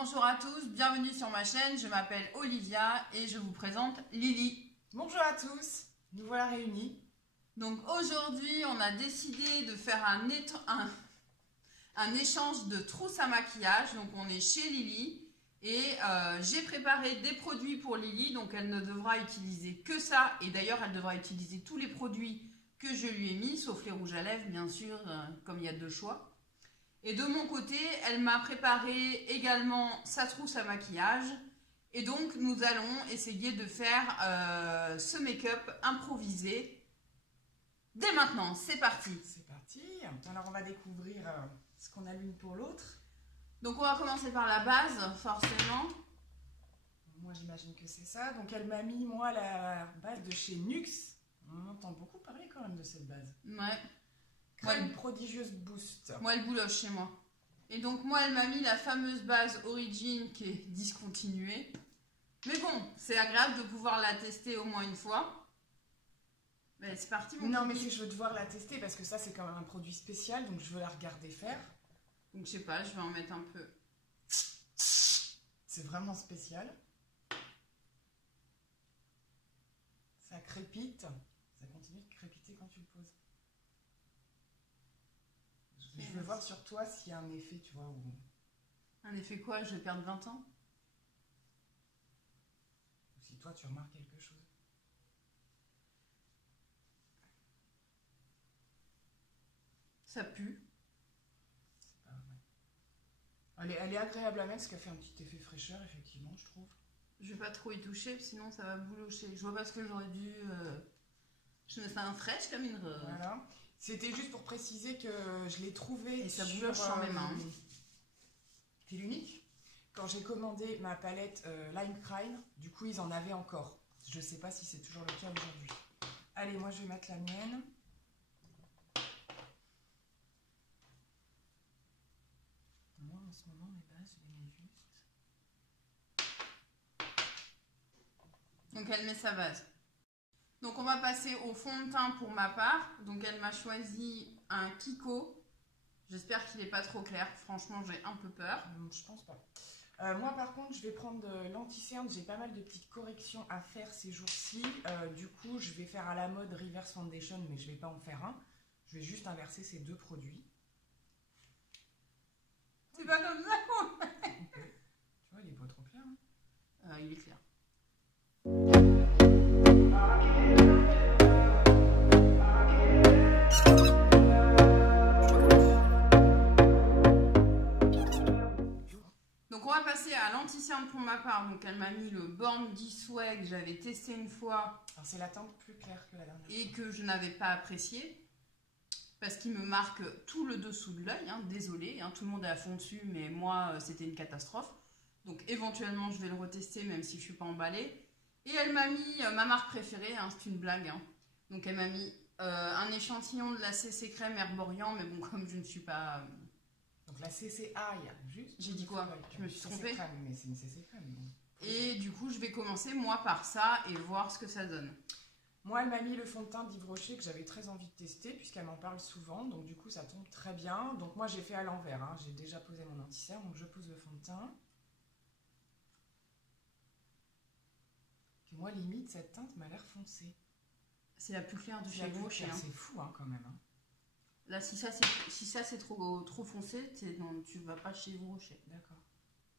Bonjour à tous, bienvenue sur ma chaîne, je m'appelle Olivia et je vous présente Lily. Bonjour à tous, nous voilà réunis. Donc aujourd'hui on a décidé de faire un échange de trousses à maquillage. Donc on est chez Lily et j'ai préparé des produits pour Lily. Donc elle ne devra utiliser que ça et d'ailleurs elle devra utiliser tous les produits que je lui ai mis, sauf les rouges à lèvres bien sûr, comme il y a deux choix. Et de mon côté, elle m'a préparé également sa trousse à maquillage. Et donc, nous allons essayer de faire ce make-up improvisé. Dès maintenant, c'est parti. C'est parti. Alors, on va découvrir ce qu'on a l'une pour l'autre. Donc, on va commencer par la base, forcément. Moi, j'imagine que c'est ça. Donc, elle m'a mis, moi, la base de chez NYX. On entend beaucoup parler quand même de cette base. Ouais. Crème prodigieuse boost. Moi, elle bouloche chez moi. Et donc, moi, elle m'a mis la fameuse base Origin qui est discontinuée. Mais bon, c'est agréable de pouvoir la tester au moins une fois. Ben, c'est parti, mon Non, mais petit. je veux devoir la tester parce que ça, c'est quand même un produit spécial. Donc, je veux la regarder faire. Donc, je sais pas, je vais en mettre un peu. C'est vraiment spécial. Ça crépite. Ça continue de crépiter quand tu le poses. Je veux voir sur toi s'il y a un effet, tu vois. Un effet quoi? Je vais perdre 20 ans? Ou si toi, tu remarques quelque chose. Ça pue. C'est pas vrai. Elle est agréable à mettre parce qu'elle fait un petit effet fraîcheur, effectivement, je trouve. Je vais pas trop y toucher, sinon ça va boulocher. Je vois pas ce que j'aurais dû... Je me fais un fraîche comme une... Voilà. C'était juste pour préciser que je l'ai trouvé et ça sur, bouloche sur mes mains. C'est l'unique. Quand j'ai commandé ma palette Lime Crime, du coup ils en avaient encore. Je sais pas si c'est toujours le cas aujourd'hui. Allez, moi je vais mettre la mienne. Moi en ce moment mes bases, je les mets juste. Donc elle met sa base. Donc on va passer au fond de teint pour ma part. Donc elle m'a choisi un Kiko. J'espère qu'il n'est pas trop clair. Franchement, j'ai un peu peur. Je pense pas. Moi par contre, je vais prendre de l'anti-cerne. J'ai pas mal de petites corrections à faire ces jours-ci. Du coup, je vais faire à la mode Reverse Foundation, mais je vais pas en faire un. Je vais juste inverser ces deux produits. C'est pas comme ça. Tu vois, il est pas trop clair. Hein. Il est clair. Donc on va passer à l'anti-cerne pour ma part. Donc elle m'a mis le Born This Way que j'avais testé une fois. Alors c'est la teinte plus claire que la dernière. Et que je n'avais pas apprécié. Parce qu'il me marque tout le dessous de l'œil. Hein. Désolée, hein, tout le monde est à fond dessus, mais moi c'était une catastrophe. Donc éventuellement je vais le retester même si je ne suis pas emballée. Et elle m'a mis ma marque préférée, hein, c'est une blague. Hein. Donc elle m'a mis un échantillon de la CC Crème Herborian, mais bon, comme je ne suis pas... Donc la CC juste. J'ai dit quoi? Je me suis trompée. Mais c'est une CC Crème. Et du coup, je vais commencer moi par ça et voir ce que ça donne. Moi, elle m'a mis le fond de teint d'Yves Rocher que j'avais très envie de tester puisqu'elle m'en parle souvent. Donc du coup, ça tombe très bien. Donc moi, j'ai fait à l'envers. Hein. J'ai déjà posé mon anti-cerne, donc je pose le fond de teint. Moi, limite, cette teinte m'a l'air foncée. C'est la plus claire de chez Yves Rocher. Hein. C'est fou hein, quand même. Hein. Là, si ça c'est trop foncé, non, tu vas pas chez Yves Rocher. D'accord.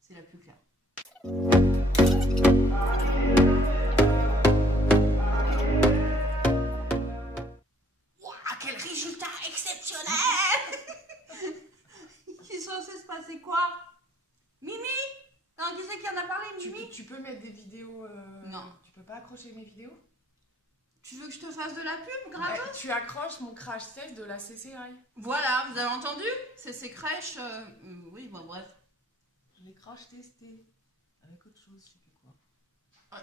C'est la plus claire. Wow, quel résultat exceptionnel! Il est censé se passer quoi? Mimi? Non, qui c'est qui en a parlé, Mimi? Tu peux mettre des vidéos... Non. Tu peux pas accrocher mes vidéos? Tu veux que je te fasse de la pub gratos? Tu accroches mon crash test de la CCI. Voilà, vous avez entendu? C'est crèche. Oui, bon, bref. Je l'ai crash testé. Avec autre chose, je sais plus quoi.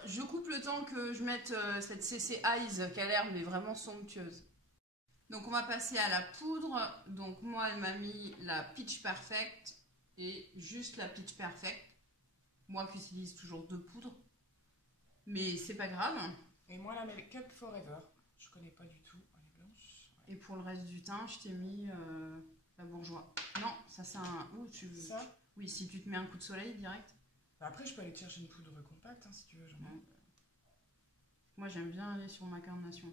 Je coupe le temps que je mette cette CC Eyes qui a l'air mais vraiment somptueuse. Donc on va passer à la poudre. Donc moi elle m'a mis la Pitch Perfect et juste la Pitch Perfect. Moi qui utilise toujours deux poudres. Mais c'est pas grave. Et moi la Make Up Forever. Je connais pas du tout. Elle est blanche. Ouais. Et pour le reste du teint, je t'ai mis la Bourjois. Non, ça c'est un... Ouh, tu veux... Ça Oui, si tu te mets un coup de soleil direct. Après, je peux aller te chercher une poudre compacte hein, si tu veux. Moi, j'aime bien aller sur ma carnation.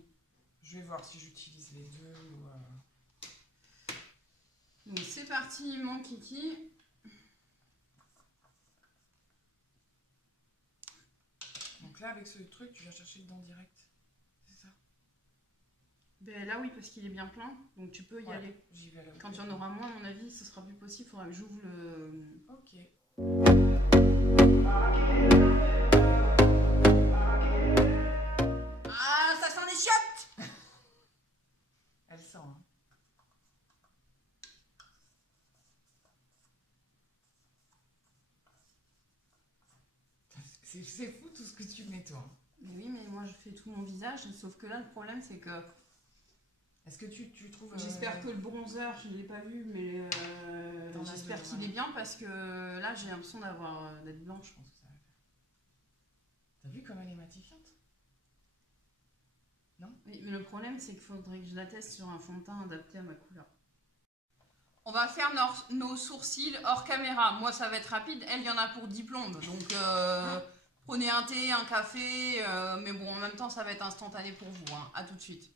Je vais voir si j'utilise les deux ou... Donc c'est parti mon kiki. Donc là avec ce truc tu vas chercher dedans direct, c'est ça? Ben là oui parce qu'il est bien plein, donc tu peux y aller. J'y vais quand il y en aura moins à mon avis ce sera plus possible, il faudra que j'ouvre le... Ok. Ah ça sent les chiottes. Elle sent hein. C'est fou tout ce que tu mets toi. Mais oui, mais moi je fais tout mon visage, sauf que là le problème c'est que... Est-ce que tu trouves... J'espère que le bronzer, je ne l'ai pas vu, mais j'espère qu'il est bien parce que là j'ai l'impression d'être blanche. Je pense que ça va faire. T'as vu comme elle est matifiante? Non? Oui, mais le problème c'est qu'il faudrait que je la teste sur un fond de teint adapté à ma couleur. On va faire nos sourcils hors caméra. Moi ça va être rapide, elle il y en a pour 10 plombes, donc... Prenez un thé, un café, mais bon, en même temps, ça va être instantané pour vous. Hein. À tout de suite.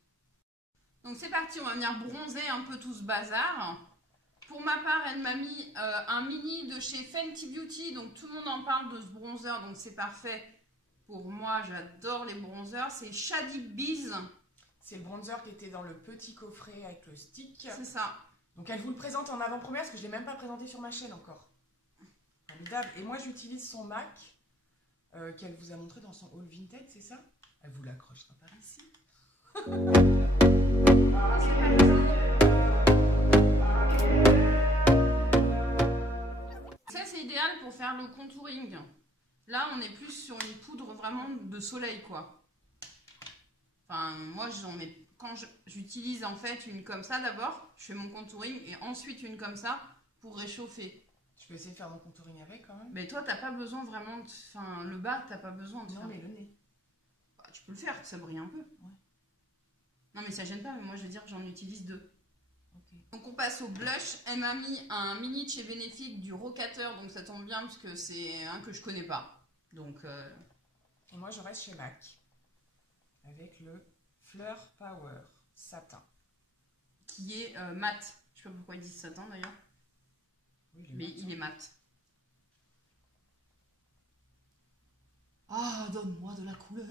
Donc c'est parti, on va venir bronzer un peu tout ce bazar. Pour ma part, elle m'a mis un mini de chez Fenty Beauty. Donc tout le monde en parle de ce bronzer, donc c'est parfait. Pour moi, j'adore les bronzers. C'est Shady Bees. C'est le bronzer qui était dans le petit coffret avec le stick. C'est ça. Donc elle vous le présente en avant-première, parce que je ne l'ai même pas présenté sur ma chaîne encore. Formidable. Et moi, j'utilise son MAC. Qu'elle vous a montré dans son haul vintage, c'est ça? Elle vous l'accrochera par ici. Ça c'est idéal pour faire le contouring. Là on est plus sur une poudre vraiment de soleil quoi. Enfin moi j'en mets quand j'utilise en fait une comme ça d'abord, je fais mon contouring et ensuite une comme ça pour réchauffer. Je peux essayer de faire mon contouring avec quand même. Mais toi, t'as pas besoin vraiment de... Enfin, le bas, t'as pas besoin de faire... Non, mais le nez. Bah, tu peux le faire, que ça brille un peu. Ouais. Non, mais ça gêne pas, mais moi, je veux dire que j'en utilise 2. Okay. Donc, on passe au blush. Elle m'a mis un mini de chez Benefit du Rocateur, donc ça tombe bien, parce que c'est un que je connais pas. Donc... Et moi, je reste chez MAC. Avec le Fleur Power Satin. Qui est mat. Je sais pas pourquoi ils disent satin, d'ailleurs. Oui, mais il est mat. Ah, donne-moi de la couleur.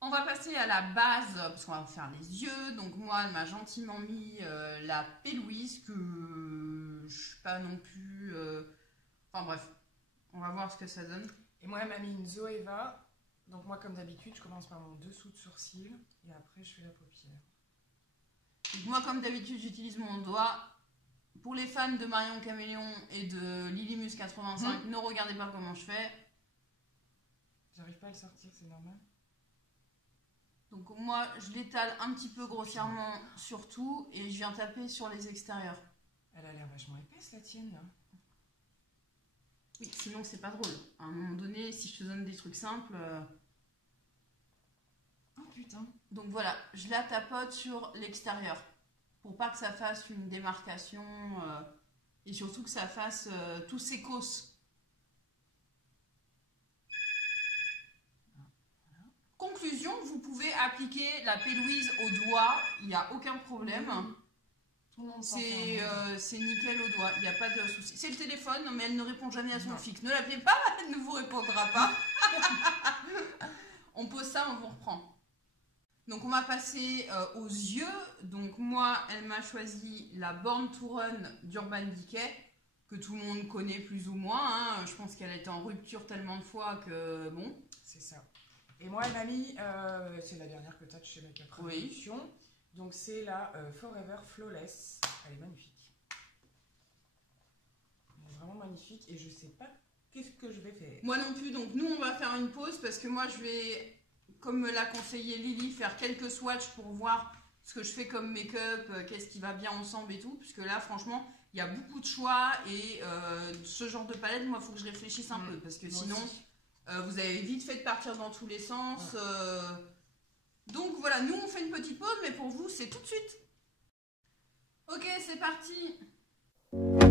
On va passer à la base, parce qu'on va faire les yeux. Donc moi, elle m'a gentiment mis la P-Louise, que je suis pas non plus... Enfin bref, on va voir ce que ça donne. Et moi, elle m'a mis une Zoeva. Donc moi, comme d'habitude, je commence par mon dessous de sourcil. Et après, je fais la paupière. Donc moi, comme d'habitude, j'utilise mon doigt. Pour les fans de Marion Caméléon et de Lilymus 85, ne regardez pas comment je fais. J'arrive pas à le sortir, c'est normal. Donc moi, je l'étale un petit peu grossièrement sur tout et je viens taper sur les extérieurs. Elle a l'air vachement épaisse, la tienne, là. Oui, sinon c'est pas drôle. À un moment donné, si je te donne des trucs simples... Oh putain. Donc voilà, je la tapote sur l'extérieur. Pour pas que ça fasse une démarcation et surtout que ça fasse tous ces cosses. Voilà. Conclusion, vous pouvez appliquer la P-Louise au doigt, il n'y a aucun problème. C'est nickel au doigt, il n'y a pas de souci. C'est le téléphone, mais elle ne répond jamais à son fixe. Ne l'appelez pas, elle ne vous répondra pas. On pose ça, on vous reprend. Donc on va passer aux yeux. Donc moi, elle m'a choisi la Born to Run d'Urban Decay, que tout le monde connaît plus ou moins. Hein. Je pense qu'elle a été en rupture tellement de fois que bon. C'est ça. Et moi, elle m'a mis, c'est la dernière que tu as chez Make Up Revolution. Oui. Donc c'est la Forever Flawless. Elle est magnifique. Elle est vraiment magnifique et je sais pas qu'est-ce que je vais faire. Moi non plus. Donc nous, on va faire une pause parce que moi, je vais... Comme me l'a conseillé Lily, faire quelques swatchs pour voir ce que je fais comme make-up, qu'est-ce qui va bien ensemble et tout. Puisque là, franchement, il y a beaucoup de choix et ce genre de palette, moi, il faut que je réfléchisse un peu. Parce que sinon, vous avez vite fait de partir dans tous les sens. Donc voilà, nous, on fait une petite pause, mais pour vous, c'est tout de suite. Ok, c'est parti. Donc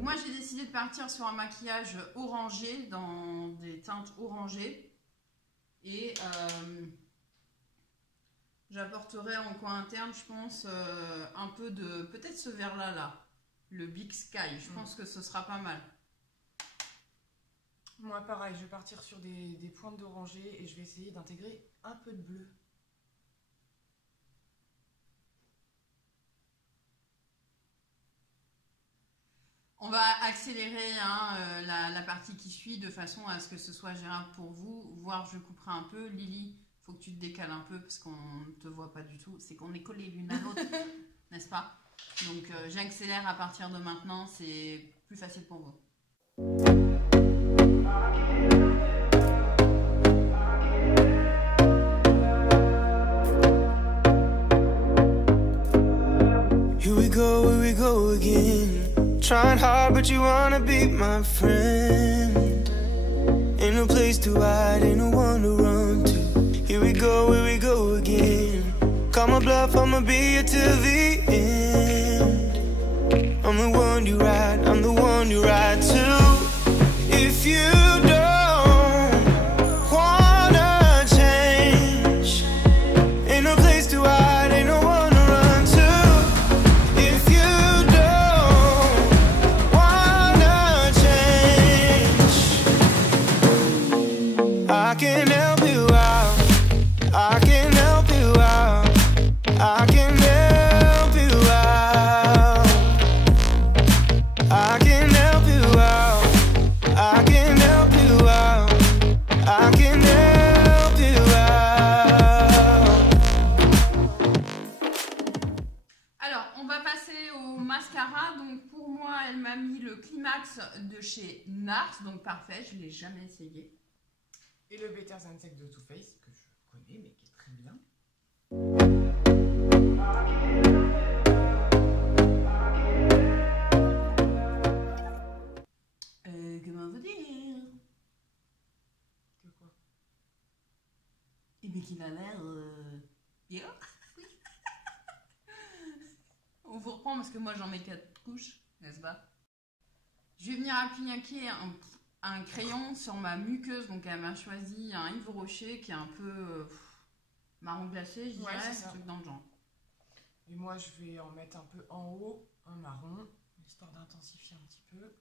moi j'ai décidé de partir sur un maquillage orangé, dans des teintes orangées. Et j'apporterai en coin interne, je pense, un peu de... Peut-être ce vert-là, là. Le Big Sky. Je pense que ce sera pas mal. Moi, pareil, je vais partir sur des pointes d'oranger et je vais essayer d'intégrer un peu de bleu. On va accélérer hein, la partie qui suit de façon à ce que ce soit gérable pour vous. Voire je couperai un peu. Lily, faut que tu te décales un peu parce qu'on ne te voit pas du tout. C'est qu'on est collés l'une à l'autre, n'est-ce pas? Donc j'accélère à partir de maintenant. C'est plus facile pour vous. Here we go again. Trying hard, but you wanna be my friend. Ain't no place to hide, ain't no one to run to. Here we go again. Call my bluff, I'ma be here till the end. I'm the one you ride, I'm the one you ride to. If you don't wanna change, ain't no place to hide, ain't no one to run to. If you don't wanna change, I can help you out, I can help you out, I can help you out, I can help you out, I can help you out, I can help you out. Alors, on va passer au mascara. Donc, pour moi, elle m'a mis le Climax de chez NARS. Donc, parfait, je ne l'ai jamais essayé. Et le Better Than Sex de Too Faced, que je connais, mais qui est très bien. Comment vous dire? Que quoi? Eh bien, qu'il a l'air bien. On vous reprend parce que moi, j'en mets 4 couches, n'est-ce pas? Je vais venir appliquer un crayon sur ma muqueuse. Donc, elle m'a choisi un Yves Rocher qui est un peu marron glacé, je dirais, c'est ça. un truc dans le genre. Et moi, je vais en mettre un peu en haut, un marron, histoire d'intensifier un petit peu.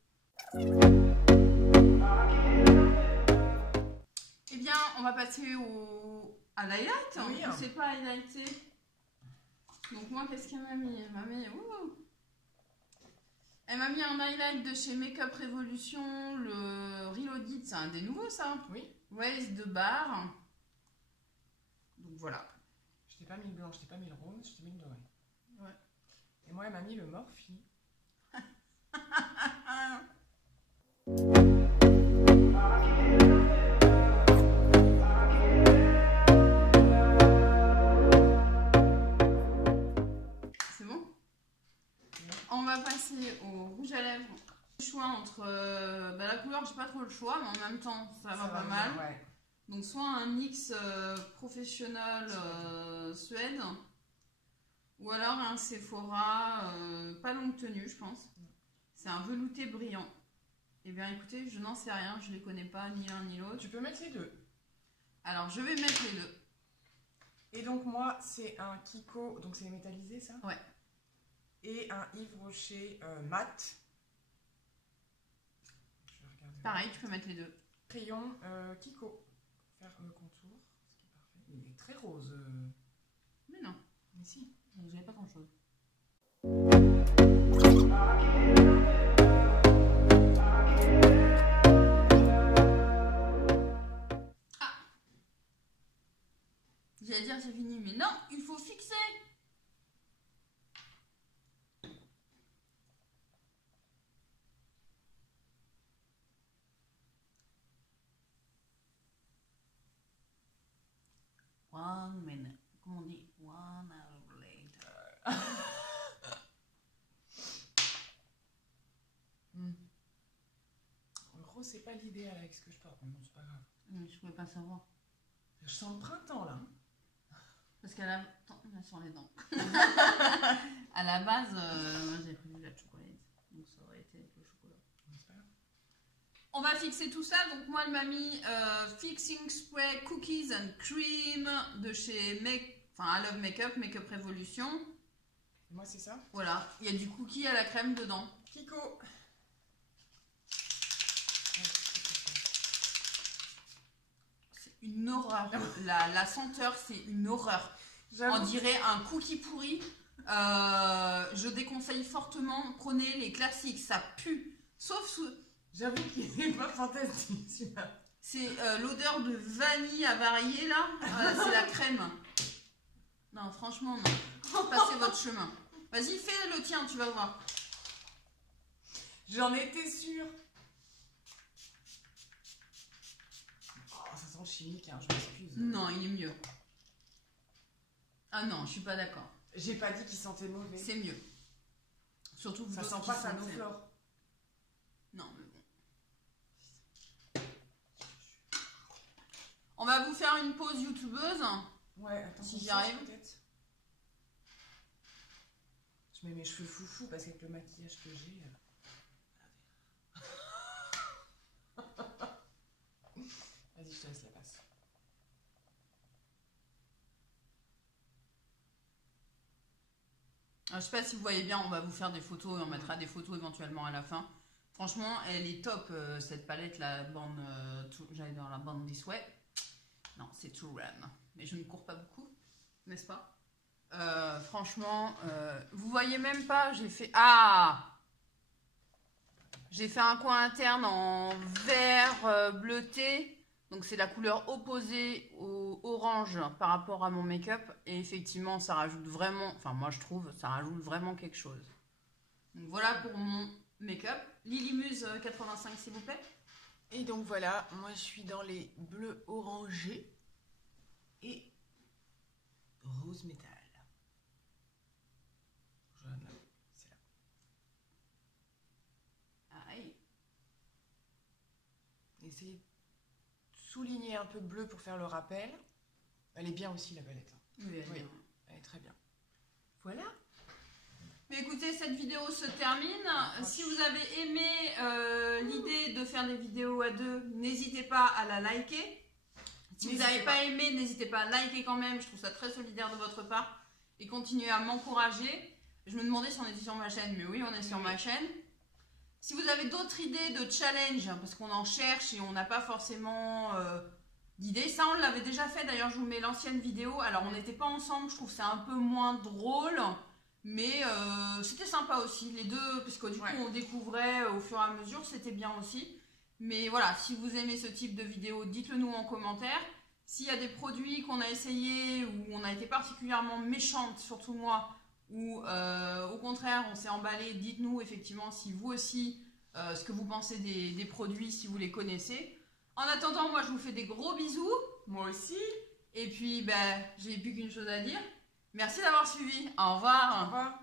Eh bien, on va passer à l'highlight. Oui. Je ne sais pas highlighter. Donc, moi, qu'est-ce qu'elle m'a mis? Elle m'a mis un highlight de chez Makeup Revolution, le Reloaded, c'est un des nouveaux, ça? Oui. Waze de barre. Donc, voilà. Je t'ai pas mis le blanc, je t'ai pas mis le rose, je t'ai mis le doré. Ouais. Et moi, elle m'a mis le Morphe. C'est bon? On va passer au rouge à lèvres. Le choix entre la couleur, j'ai pas trop le choix, mais en même temps, ça va pas mal. Ouais. Donc, soit un NYX professionnel Suède, ou alors un Sephora pas longue tenue, je pense. C'est un velouté brillant. Eh bien, écoutez, je n'en sais rien, je les connais pas ni l'un ni l'autre. Tu peux mettre les deux. Alors, je vais mettre les deux. Et donc, moi, c'est un Kiko, donc c'est métallisé ça? Ouais. Et un Yves Rocher mat. Je vais regarder. Pareil, tu peux mettre les deux. Crayon Kiko. Faire le contour, ce qui est parfait. Il est très rose. Mais non, Mais si. donc j'avais pas grand chose. Ah, j'allais dire c'est fini, mais non, il faut fixer. One minute. Comment on dit? 1 hour later. Le rose, c'est pas l'idéal avec ce que je porte, mais bon, c'est pas grave. Je pouvais pas savoir. Je sens le printemps là. Parce qu'à la... Attends, on a sur les dents. À la base, moi j'ai pris de la chocolat. Donc ça aurait été avec le chocolat. On va fixer tout ça. Donc moi, elle m'a mis Fixing Spray Cookies and Cream de chez I Love Makeup, Makeup Revolution. Et moi, c'est ça. Voilà, il y a du cookie à la crème dedans. Kiko. Une horreur. La senteur, c'est une horreur. On dirait un cookie pourri. Je déconseille fortement. Prenez les classiques, ça pue. Sauf sous... J'avoue qu'il n'est pas fantastique celui-là. C'est l'odeur de vanille avariée là. C'est la crème. Non, franchement, non. Passez votre chemin. Vas-y, fais le tien, tu vas voir. J'en étais sûre. Ça sent chimique, hein, je m'excuse. Non, il est mieux. Ah non, je suis pas d'accord. J'ai pas dit qu'il sentait mauvais. C'est mieux. Surtout ça sent pas Sanoflore. Non, mais bon. On va vous faire une pause youtubeuse. Ouais, attends. Si j'y arrive. Je mets mes cheveux foufou parce qu'avec le maquillage que j'ai... Vas-y, je te laisse la passe. Je sais pas si vous voyez bien, on va vous faire des photos et on mettra des photos éventuellement à la fin. Franchement, elle est top cette palette, la bande, j'allais dans la bande des souhaits. Non, c'est True Rem. Mais je ne cours pas beaucoup, n'est-ce pas? Franchement, vous voyez même pas, j'ai fait... Ah! J'ai fait un coin interne en vert bleuté. Donc c'est la couleur opposée au orange par rapport à mon make-up. Et effectivement, ça rajoute vraiment... Enfin, moi je trouve, ça rajoute vraiment quelque chose. Donc voilà pour mon make-up. Lily Muse 85, s'il vous plaît. Et donc voilà, moi je suis dans les bleus orangés et rose métal. Jaune, c'est là. Aïe. Essayez de souligner un peu bleu pour faire le rappel. Elle est bien aussi la palette. Oui, elle est très bien. Voilà. Mais écoutez, cette vidéo se termine. Si vous avez aimé l'idée de faire des vidéos à deux, n'hésitez pas à la liker. Si vous n'avez pas aimé, n'hésitez pas à liker quand même. Je trouve ça très solidaire de votre part. Et continuez à m'encourager. Je me demandais si on était sur ma chaîne, mais oui, on est sur ma chaîne. Si vous avez d'autres idées de challenge, parce qu'on en cherche et on n'a pas forcément d'idées, ça on l'avait déjà fait. D'ailleurs, je vous mets l'ancienne vidéo. Alors, on n'était pas ensemble, je trouve que c'est un peu moins drôle. Mais c'était sympa aussi, les deux, parce que du coup on découvrait au fur et à mesure, c'était bien aussi. Mais voilà, si vous aimez ce type de vidéo, dites-le nous en commentaire. S'il y a des produits qu'on a essayés où on a été particulièrement méchante, surtout moi, ou au contraire on s'est emballé, dites-nous effectivement si vous aussi, ce que vous pensez des produits, si vous les connaissez. En attendant, moi je vous fais des gros bisous. Moi aussi. Et puis, ben, j'ai plus qu'une chose à dire. Merci d'avoir suivi. Au revoir. Au revoir.